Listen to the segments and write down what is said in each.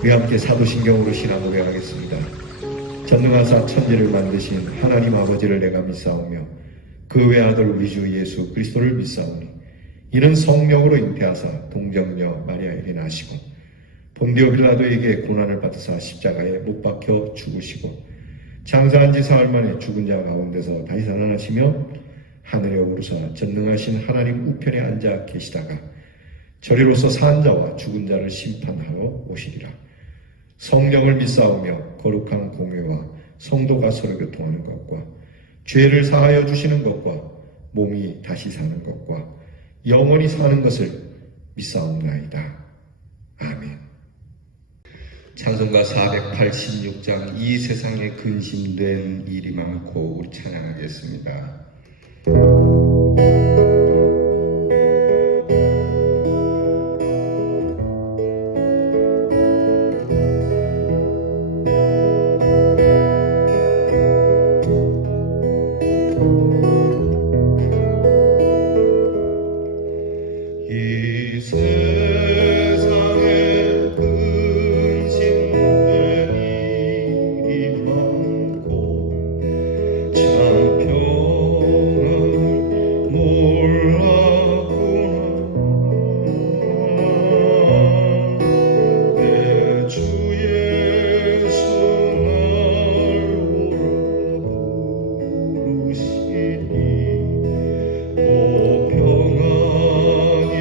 우리 함께 사도신경으로 신앙 고백하겠습니다. 전능하사 천지를 만드신 하나님 아버지를 내가 믿사오며 그 외아들 우리 주 예수 그리스도를 믿사오니 이는 성령으로 잉태하사 동정녀 마리아에게 나시고 본디오 빌라도에게 고난을 받으사 십자가에 못 박혀 죽으시고 장사한 지 사흘 만에 죽은 자 가운데서 다시 살아나시며 하늘에 오르사 전능하신 하나님 우편에 앉아 계시다가 저리로서 산 자와 죽은 자를 심판하러 오시리라. 성령을 믿사오며 거룩한 공회와 성도가 서로 교통하는 것과 죄를 사하여 주시는 것과 몸이 다시 사는 것과 영원히 사는 것을 믿사옵나이다. 아멘. 찬송가 486장 이 세상에 근심된 일이 많고 우리 찬양하겠습니다. 이 세상에 근심된 일이 많고 참 평안을 몰랐구나. 내 주 예수 날 오라 부르시니 오 평안이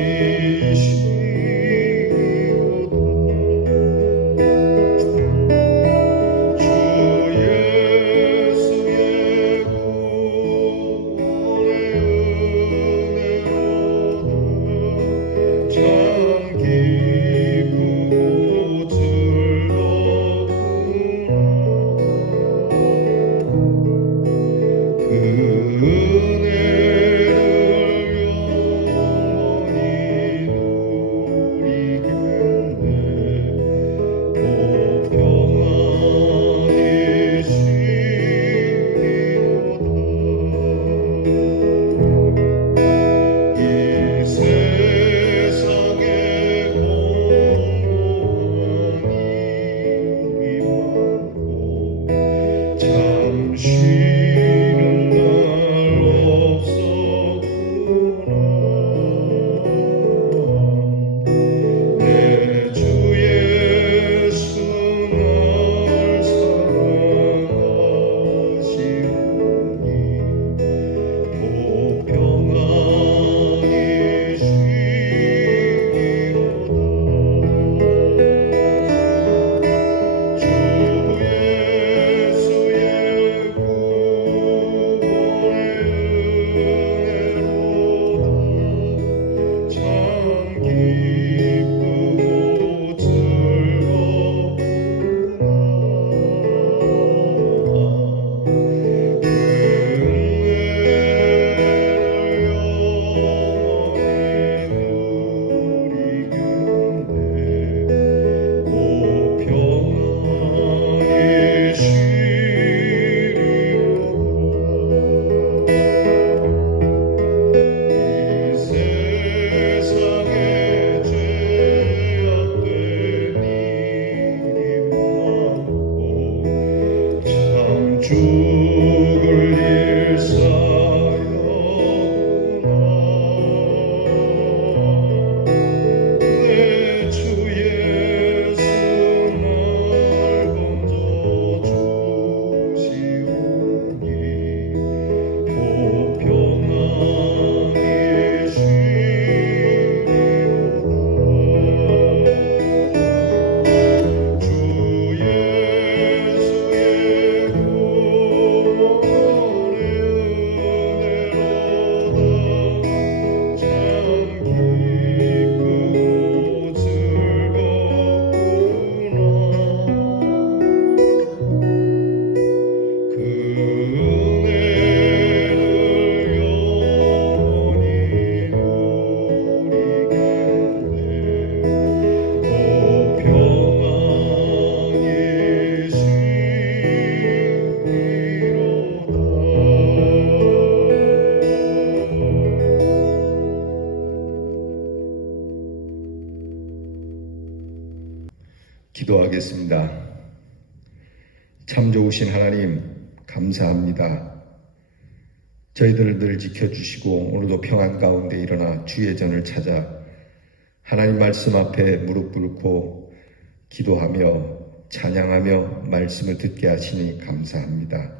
쉬는 날 없었구나. 내 주 예수 날 사랑하시오니 오 평안히 쉬리로다. 주 예수의 참 기쁘고 즐겁구나. 죽을 일 쌓였구나. 내 주 예수 날 건져주시오니 오 평안히 쉬리로다. 주 예수의 기도하겠습니다. 참 좋으신 하나님, 감사합니다. 저희들을 늘 지켜주시고 오늘도 평안 가운데 일어나 주의 전을 찾아 하나님 말씀 앞에 무릎 꿇고 기도하며 찬양하며 말씀을 듣게 하시니 감사합니다.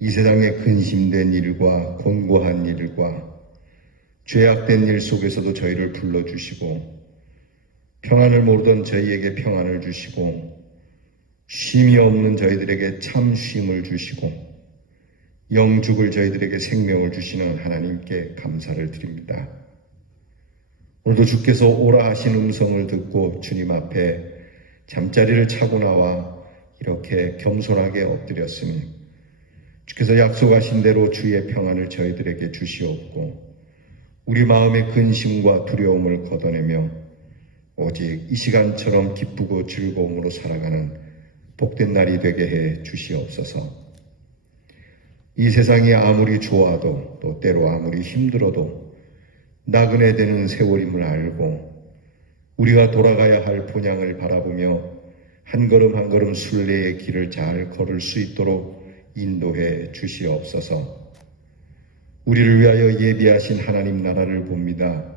이 세상에 근심된 일과 곤고한 일과 죄악된 일 속에서도 저희를 불러주시고 평안을 모르던 저희에게 평안을 주시고 쉼이 없는 저희들에게 참 쉼을 주시고 영 죽을 저희들에게 생명을 주시는 하나님께 감사를 드립니다. 오늘도 주께서 오라 하신 음성을 듣고 주님 앞에 잠자리를 차고 나와 이렇게 겸손하게 엎드렸으니 주께서 약속하신 대로 주의 평안을 저희들에게 주시옵고 우리 마음의 근심과 두려움을 걷어내며 오직 이 시간처럼 기쁘고 즐거움으로 살아가는 복된 날이 되게 해 주시옵소서. 이 세상이 아무리 좋아도 또 때로 아무리 힘들어도 나그네 되는 세월임을 알고 우리가 돌아가야 할 본향을 바라보며 한 걸음 한 걸음 순례의 길을 잘 걸을 수 있도록 인도해 주시옵소서. 우리를 위하여 예비하신 하나님 나라를 봅니다.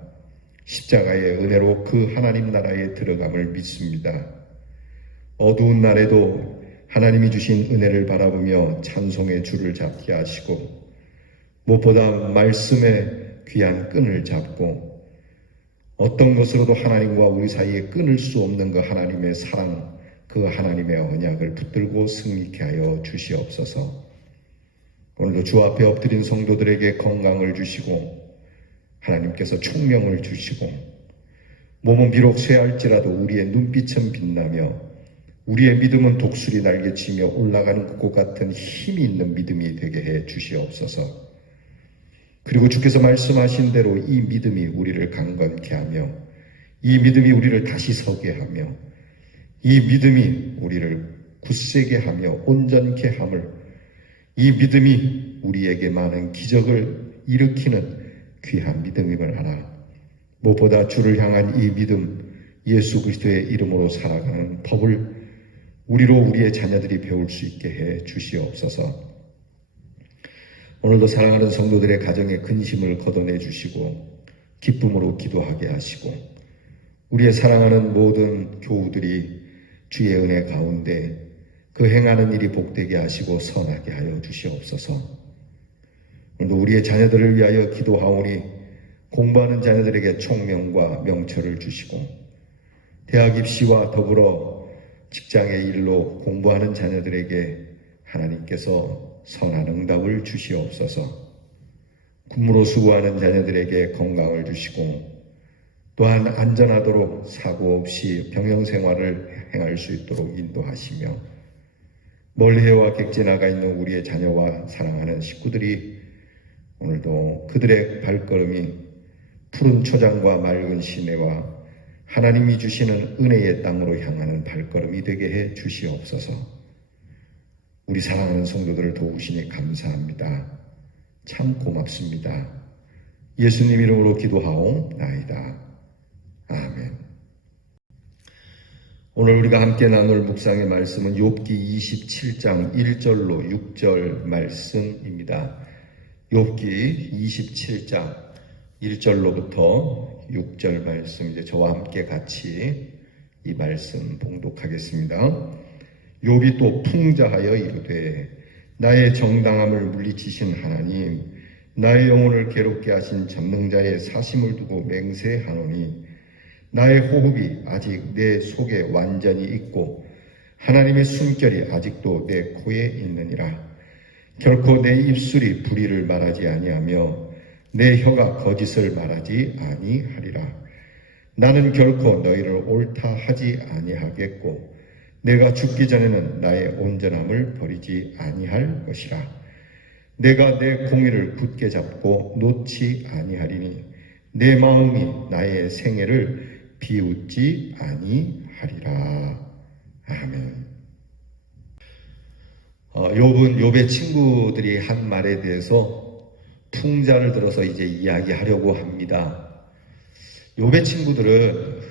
십자가의 은혜로 그 하나님 나라에 들어감을 믿습니다. 어두운 날에도 하나님이 주신 은혜를 바라보며 찬송의 줄을 잡게 하시고 무엇보다 말씀의 귀한 끈을 잡고 어떤 것으로도 하나님과 우리 사이에 끊을 수 없는 그 하나님의 사랑, 그 하나님의 언약을 붙들고 승리케 하여 주시옵소서. 오늘도 주 앞에 엎드린 성도들에게 건강을 주시고 하나님께서 총명을 주시고 몸은 비록 쇠할지라도 우리의 눈빛은 빛나며 우리의 믿음은 독수리 날개치며 올라가는 것 같은 힘이 있는 믿음이 되게 해 주시옵소서. 그리고 주께서 말씀하신 대로 이 믿음이 우리를 강건케 하며 이 믿음이 우리를 다시 서게 하며 이 믿음이 우리를 굳세게 하며 온전케 함을 이 믿음이 우리에게 많은 기적을 일으키는 귀한 믿음임을 알아 무엇보다 주를 향한 이 믿음 예수 그리스도의 이름으로 살아가는 법을 우리로 우리의 자녀들이 배울 수 있게 해 주시옵소서. 오늘도 사랑하는 성도들의 가정의 근심을 걷어내 주시고 기쁨으로 기도하게 하시고 우리의 사랑하는 모든 교우들이 주의 은혜 가운데 그 행하는 일이 복되게 하시고 선하게 하여 주시옵소서. 오늘도 우리의 자녀들을 위하여 기도하오니 공부하는 자녀들에게 총명과 명철을 주시고 대학 입시와 더불어 직장의 일로 공부하는 자녀들에게 하나님께서 선한 응답을 주시옵소서. 군무로 수고하는 자녀들에게 건강을 주시고 또한 안전하도록 사고 없이 병영생활을 행할 수 있도록 인도하시며 멀리해와 객지 나가 있는 우리의 자녀와 사랑하는 식구들이 오늘도 그들의 발걸음이 푸른 초장과 맑은 시내와 하나님이 주시는 은혜의 땅으로 향하는 발걸음이 되게 해 주시옵소서. 우리 사랑하는 성도들을 도우시니 감사합니다. 참 고맙습니다. 예수님 이름으로 기도하옵나이다. 아멘. 오늘 우리가 함께 나눌 묵상의 말씀은 욥기 27장 1절로 6절 말씀입니다. 욥기 27장 1절로부터 6절 말씀 이제 저와 함께 같이 이 말씀 봉독하겠습니다. 욥이 또 풍자하여 이르되 나의 정당함을 물리치신 하나님 나의 영혼을 괴롭게 하신 전능자의 사심을 두고 맹세하노니 나의 호흡이 아직 내 속에 완전히 있고 하나님의 숨결이 아직도 내 코에 있느니라. 결코 내 입술이 불의를 말하지 아니하며 내 혀가 거짓을 말하지 아니하리라. 나는 결코 너희를 옳다 하지 아니하겠고 내가 죽기 전에는 나의 온전함을 버리지 아니할 것이라. 내가 내 공의를 굳게 잡고 놓지 아니하리니 내 마음이 나의 생애를 비웃지 아니하리라. 아멘. 욥의 친구들이 한 말에 대해서 풍자를 들어서 이제 이야기하려고 합니다. 욥의 친구들은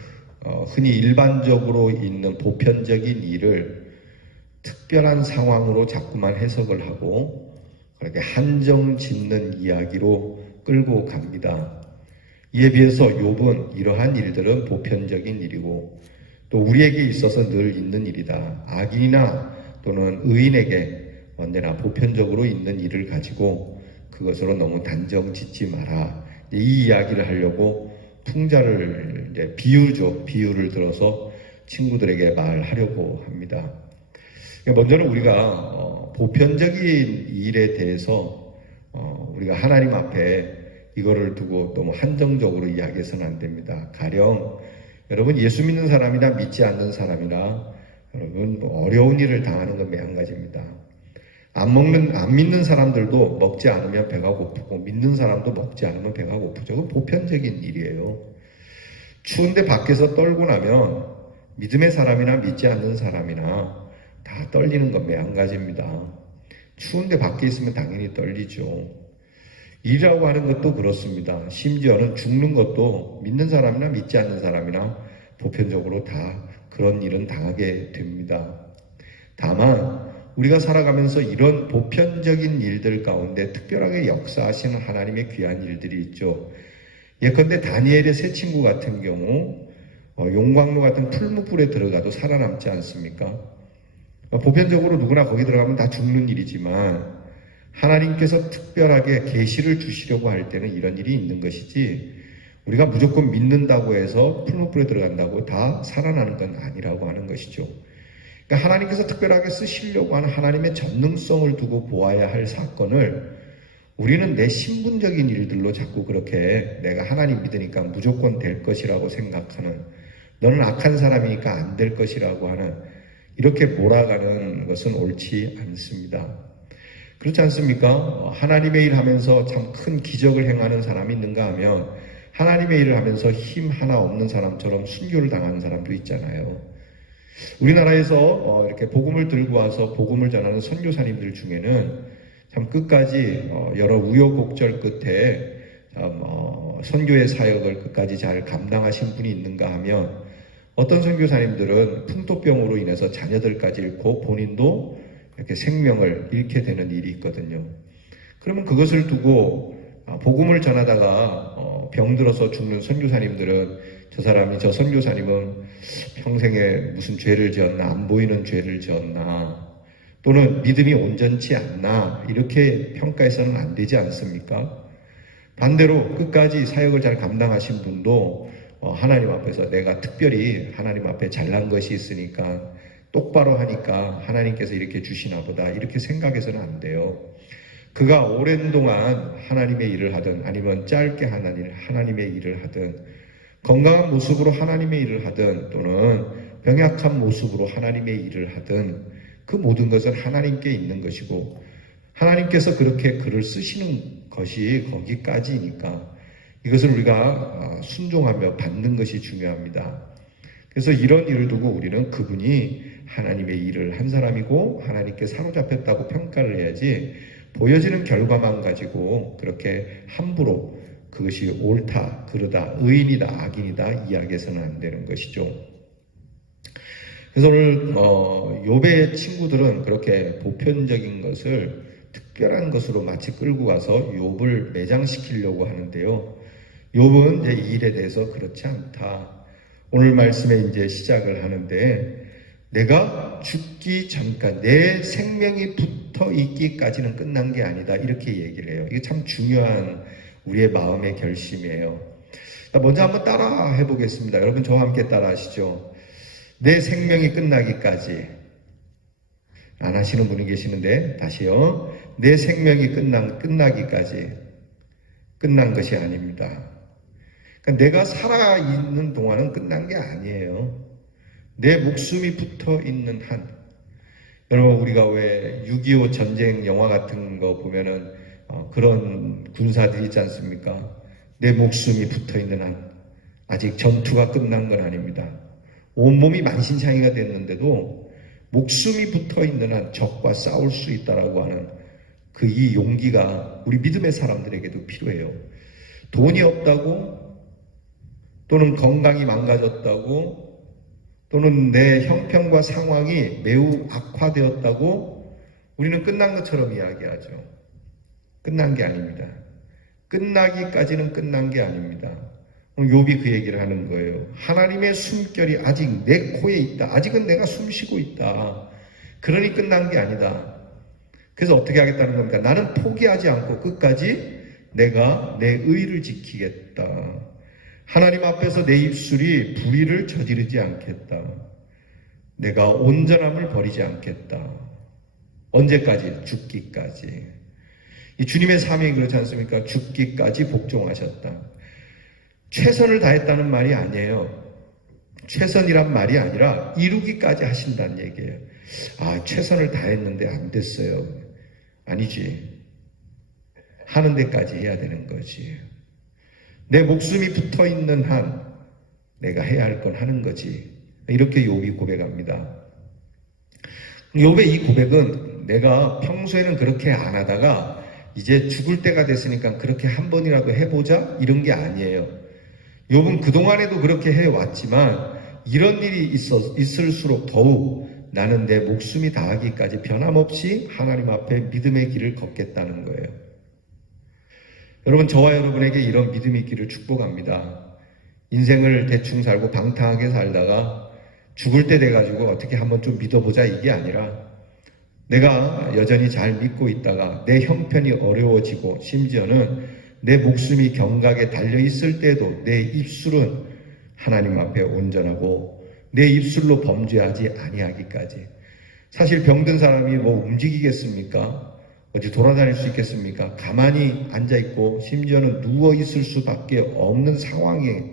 흔히 일반적으로 있는 보편적인 일을 특별한 상황으로 자꾸만 해석을 하고 그렇게 한정 짓는 이야기로 끌고 갑니다. 이에 비해서 욥은 이러한 일들은 보편적인 일이고 또 우리에게 있어서 늘 있는 일이다. 악인이나 또는 의인에게 언제나 보편적으로 있는 일을 가지고 그것으로 너무 단정 짓지 마라. 이 이야기를 하려고 풍자를 이제 비유를 들어서 친구들에게 말하려고 합니다. 먼저는 우리가 보편적인 일에 대해서 우리가 하나님 앞에 이거를 두고 너무 한정적으로 이야기해서는 안 됩니다. 가령 여러분 예수 믿는 사람이나 믿지 않는 사람이나 여러분 어려운 일을 당하는 건 매한가지입니다. 안 믿는 사람들도 먹지 않으면 배가 고프고 믿는 사람도 먹지 않으면 배가 고프죠. 그건 보편적인 일이에요. 추운데 밖에서 떨고 나면 믿음의 사람이나 믿지 않는 사람이나 다 떨리는 건 매한가지입니다. 추운데 밖에 있으면 당연히 떨리죠. 일이라고 하는 것도 그렇습니다. 심지어는 죽는 것도 믿는 사람이나 믿지 않는 사람이나 보편적으로 다 그런 일은 당하게 됩니다. 다만 우리가 살아가면서 이런 보편적인 일들 가운데 특별하게 역사하시는 하나님의 귀한 일들이 있죠. 예컨대 다니엘의 세 친구 같은 경우 용광로 같은 풀무불에 들어가도 살아남지 않습니까? 보편적으로 누구나 거기 들어가면 다 죽는 일이지만 하나님께서 특별하게 계시를 주시려고 할 때는 이런 일이 있는 것이지 우리가 무조건 믿는다고 해서 풀무불에 들어간다고 다 살아나는 건 아니라고 하는 것이죠. 그러니까 하나님께서 특별하게 쓰시려고 하는 하나님의 전능성을 두고 보아야 할 사건을 우리는 내 신분적인 일들로 자꾸 그렇게 내가 하나님 믿으니까 무조건 될 것이라고 생각하는, 너는 악한 사람이니까 안 될 것이라고 하는, 이렇게 몰아가는 것은 옳지 않습니다. 그렇지 않습니까? 하나님의 일 하면서 참 큰 기적을 행하는 사람이 있는가 하면 하나님의 일을 하면서 힘 하나 없는 사람처럼 순교를 당하는 사람도 있잖아요. 우리나라에서 이렇게 복음을 들고 와서 복음을 전하는 선교사님들 중에는 참 끝까지 여러 우여곡절 끝에 선교의 사역을 끝까지 잘 감당하신 분이 있는가 하면 어떤 선교사님들은 풍토병으로 인해서 자녀들까지 잃고 본인도 이렇게 생명을 잃게 되는 일이 있거든요. 그러면 그것을 두고 복음을 전하다가 병들어서 죽는 선교사님들은 저 선교사님은 평생에 무슨 죄를 지었나, 안 보이는 죄를 지었나, 또는 믿음이 온전치 않나, 이렇게 평가해서는 안 되지 않습니까? 반대로 끝까지 사역을 잘 감당하신 분도 하나님 앞에서 내가 특별히 하나님 앞에 잘난 것이 있으니까 똑바로 하니까 하나님께서 이렇게 주시나 보다, 이렇게 생각해서는 안 돼요. 그가 오랜 동안 하나님의 일을 하든 아니면 짧게 하나님의 일을 하든 건강한 모습으로 하나님의 일을 하든 또는 병약한 모습으로 하나님의 일을 하든 그 모든 것은 하나님께 있는 것이고 하나님께서 그렇게 글을 쓰시는 것이 거기까지니까 이것을 우리가 순종하며 받는 것이 중요합니다. 그래서 이런 일을 두고 우리는 그분이 하나님의 일을 한 사람이고 하나님께 사로잡혔다고 평가를 해야지 보여지는 결과만 가지고 그렇게 함부로 그것이 옳다, 그르다, 의인이다, 악인이다 이야기해서는 안 되는 것이죠. 그래서 오늘 욥의 친구들은 그렇게 보편적인 것을 특별한 것으로 마치 끌고 가서 욥을 매장시키려고 하는데요. 욥은 이제 이 일에 대해서 그렇지 않다. 오늘 말씀에 이제 시작을 하는데 내가 죽기 전까지 내 생명이 붙어 있기까지는 끝난 게 아니다. 이렇게 얘기를 해요. 이게 참 중요한 우리의 마음의 결심이에요. 먼저 한번 따라 해보겠습니다. 여러분 저와 함께 따라 하시죠. 내 생명이 끝나기까지. 안 하시는 분이 계시는데 다시요. 내 생명이 끝나기까지 끝난 것이 아닙니다. 그러니까 내가 살아있는 동안은 끝난 게 아니에요. 내 목숨이 붙어 있는 한. 여러분 우리가 왜 6.25 전쟁 영화 같은 거 보면은 그런 군사들이 있지 않습니까? 내 목숨이 붙어 있는 한 아직 전투가 끝난 건 아닙니다. 온몸이 만신창이가 됐는데도 목숨이 붙어 있는 한 적과 싸울 수 있다라고 하는 그 이 용기가 우리 믿음의 사람들에게도 필요해요. 돈이 없다고 또는 건강이 망가졌다고, 또는 내 형편과 상황이 매우 악화되었다고 우리는 끝난 것처럼 이야기하죠. 끝난 게 아닙니다. 끝나기까지는 끝난 게 아닙니다. 욥이 그 얘기를 하는 거예요. 하나님의 숨결이 아직 내 코에 있다. 아직은 내가 숨 쉬고 있다. 그러니 끝난 게 아니다. 그래서 어떻게 하겠다는 겁니까? 나는 포기하지 않고 끝까지 내가 내 의를 지키겠다. 하나님 앞에서 내 입술이 불의를 저지르지 않겠다. 내가 온전함을 버리지 않겠다. 언제까지? 죽기까지. 이 주님의 삶이 그렇지 않습니까? 죽기까지 복종하셨다. 최선을 다했다는 말이 아니에요. 최선이란 말이 아니라 이루기까지 하신다는 얘기예요. 아, 최선을 다했는데 안 됐어요. 아니지. 하는 데까지 해야 되는 거지. 내 목숨이 붙어 있는 한 내가 해야 할 건 하는 거지. 이렇게 욥이 고백합니다. 욥의 이 고백은 내가 평소에는 그렇게 안 하다가 이제 죽을 때가 됐으니까 그렇게 한 번이라도 해보자 이런 게 아니에요. 욥은 그동안에도 그렇게 해왔지만 이런 일이 있을수록 더욱 나는 내 목숨이 다하기까지 변함없이 하나님 앞에 믿음의 길을 걷겠다는 거예요. 여러분, 저와 여러분에게 이런 믿음의 길을 축복합니다. 인생을 대충 살고 방탕하게 살다가 죽을 때 돼가지고 어떻게 한번 좀 믿어보자 이게 아니라 내가 여전히 잘 믿고 있다가 내 형편이 어려워지고 심지어는 내 목숨이 경각에 달려있을 때도 내 입술은 하나님 앞에 온전하고 내 입술로 범죄하지 아니하기까지. 사실 병든 사람이 뭐 움직이겠습니까? 어디 돌아다닐 수 있겠습니까? 가만히 앉아있고 심지어는 누워있을 수밖에 없는 상황에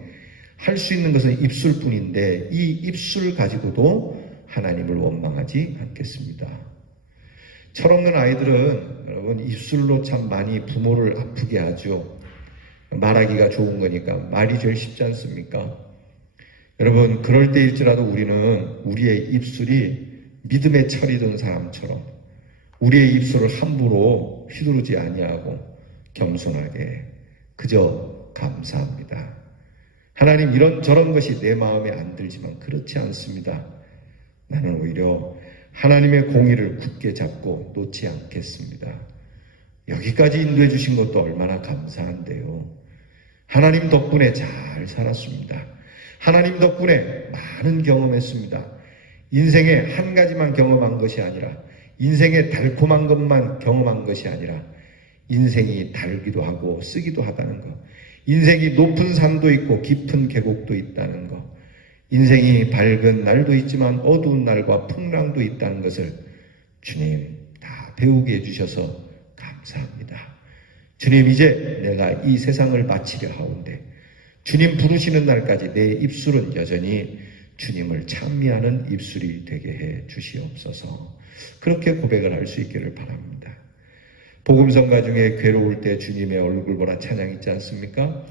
할 수 있는 것은 입술뿐인데 이 입술 가지고도 하나님을 원망하지 않겠습니다. 철없는 아이들은 여러분 입술로 참 많이 부모를 아프게 하죠. 말하기가 좋은 거니까 말이 제일 쉽지 않습니까? 여러분, 그럴 때일지라도 우리는 우리의 입술이 믿음의 철이 든 사람처럼 우리의 입술을 함부로 휘두르지 아니하고 겸손하게 그저 감사합니다. 하나님, 이런저런 것이 내 마음에 안 들지만 그렇지 않습니다. 나는 오히려 하나님의 공의를 굳게 잡고 놓지 않겠습니다. 여기까지 인도해 주신 것도 얼마나 감사한데요. 하나님 덕분에 잘 살았습니다. 하나님 덕분에 많은 경험했습니다. 인생에 한 가지만 경험한 것이 아니라 인생의 달콤한 것만 경험한 것이 아니라 인생이 달기도 하고 쓰기도 하다는 것, 인생이 높은 산도 있고 깊은 계곡도 있다는 것, 인생이 밝은 날도 있지만 어두운 날과 풍랑도 있다는 것을 주님 다 배우게 해주셔서 감사합니다. 주님, 이제 내가 이 세상을 마치려 하온데 주님 부르시는 날까지 내 입술은 여전히 주님을 찬미하는 입술이 되게 해 주시옵소서. 그렇게 고백을 할 수 있기를 바랍니다. 복음성가 중에 괴로울 때 주님의 얼굴 보라 찬양 있지 않습니까?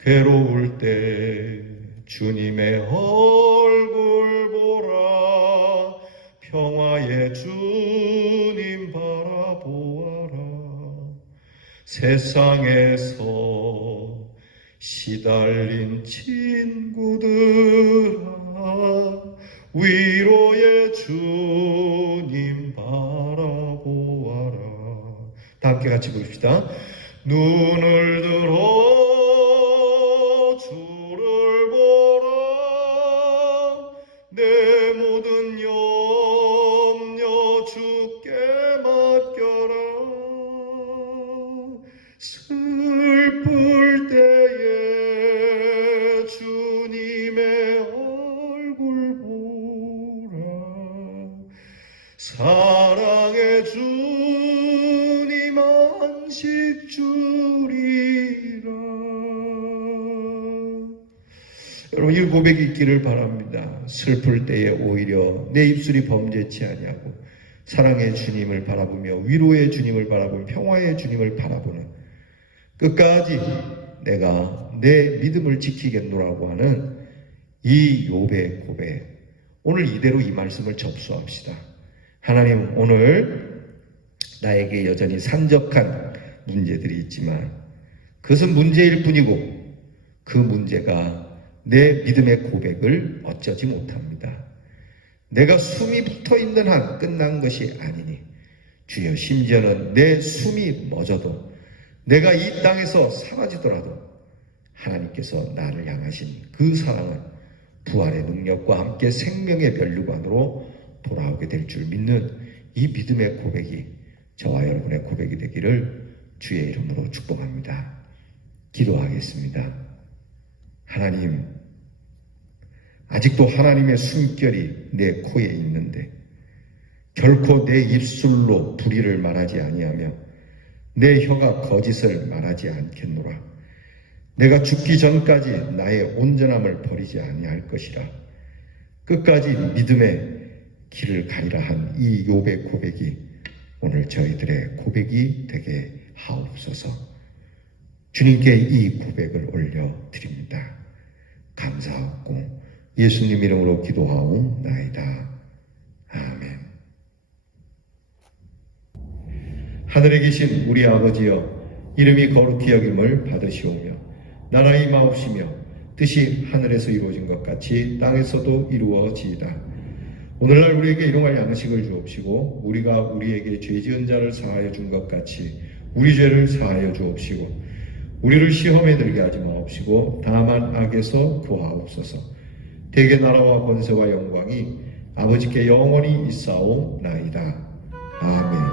괴로울 때 주님의 얼굴 보라, 평화의 주님 바라보아라. 세상에서 시달린 친구들아, 위로의 주님 바라보아라. 다 함께 같이 부릅시다. 눈을 들어 주를 보라, 내 모든 염려 주께 맡겨라. 슬플 때에 주님의 얼굴 보라, 사랑의 주님 안식 주리라. 여러분, 이 고백이 있기를 바랍니다. 슬플 때에 오히려 내 입술이 범죄치 아니하고 사랑의 주님을 바라보며 위로의 주님을 바라보며 평화의 주님을 바라보는, 끝까지 내가 내 믿음을 지키겠노라고 하는 이 욥의 고백, 오늘 이대로 이 말씀을 접수합시다. 하나님, 오늘 나에게 여전히 산적한 문제들이 있지만 그것은 문제일 뿐이고 그 문제가 내 믿음의 고백을 어쩌지 못합니다. 내가 숨이 붙어 있는 한 끝난 것이 아니니 주여, 심지어는 내 숨이 멎어도 내가 이 땅에서 사라지더라도 하나님께서 나를 향하신 그 사랑은 부활의 능력과 함께 생명의 면류관으로 돌아오게 될 줄 믿는 이 믿음의 고백이 저와 여러분의 고백이 되기를 주의 이름으로 축복합니다. 기도하겠습니다. 하나님, 아직도 하나님의 숨결이 내 코에 있는데 결코 내 입술로 불의를 말하지 아니하며 내 혀가 거짓을 말하지 않겠노라. 내가 죽기 전까지 나의 온전함을 버리지 아니할 것이라. 끝까지 믿음의 길을 가리라 한 이 욥의 고백이 오늘 저희들의 고백이 되게 하옵소서. 주님께 이 고백을 올려드립니다. 감사하고 예수님 이름으로 기도하옵나이다. 아멘. 하늘에 계신 우리 아버지여, 이름이 거룩히 여김을 받으시오며 나라 임하옵시며 뜻이 하늘에서 이루어진 것 같이 땅에서도 이루어지이다. 오늘날 우리에게 일용할 양식을 주옵시고 우리가 우리에게 죄 지은 자를 사하여 준 것 같이 우리 죄를 사하여 주옵시고 우리를 시험에 들게 하지 마옵시고 다만 악에서 구하옵소서. 대개 나라와 권세와 영광이 아버지께 영원히 있사옵나이다. 아멘.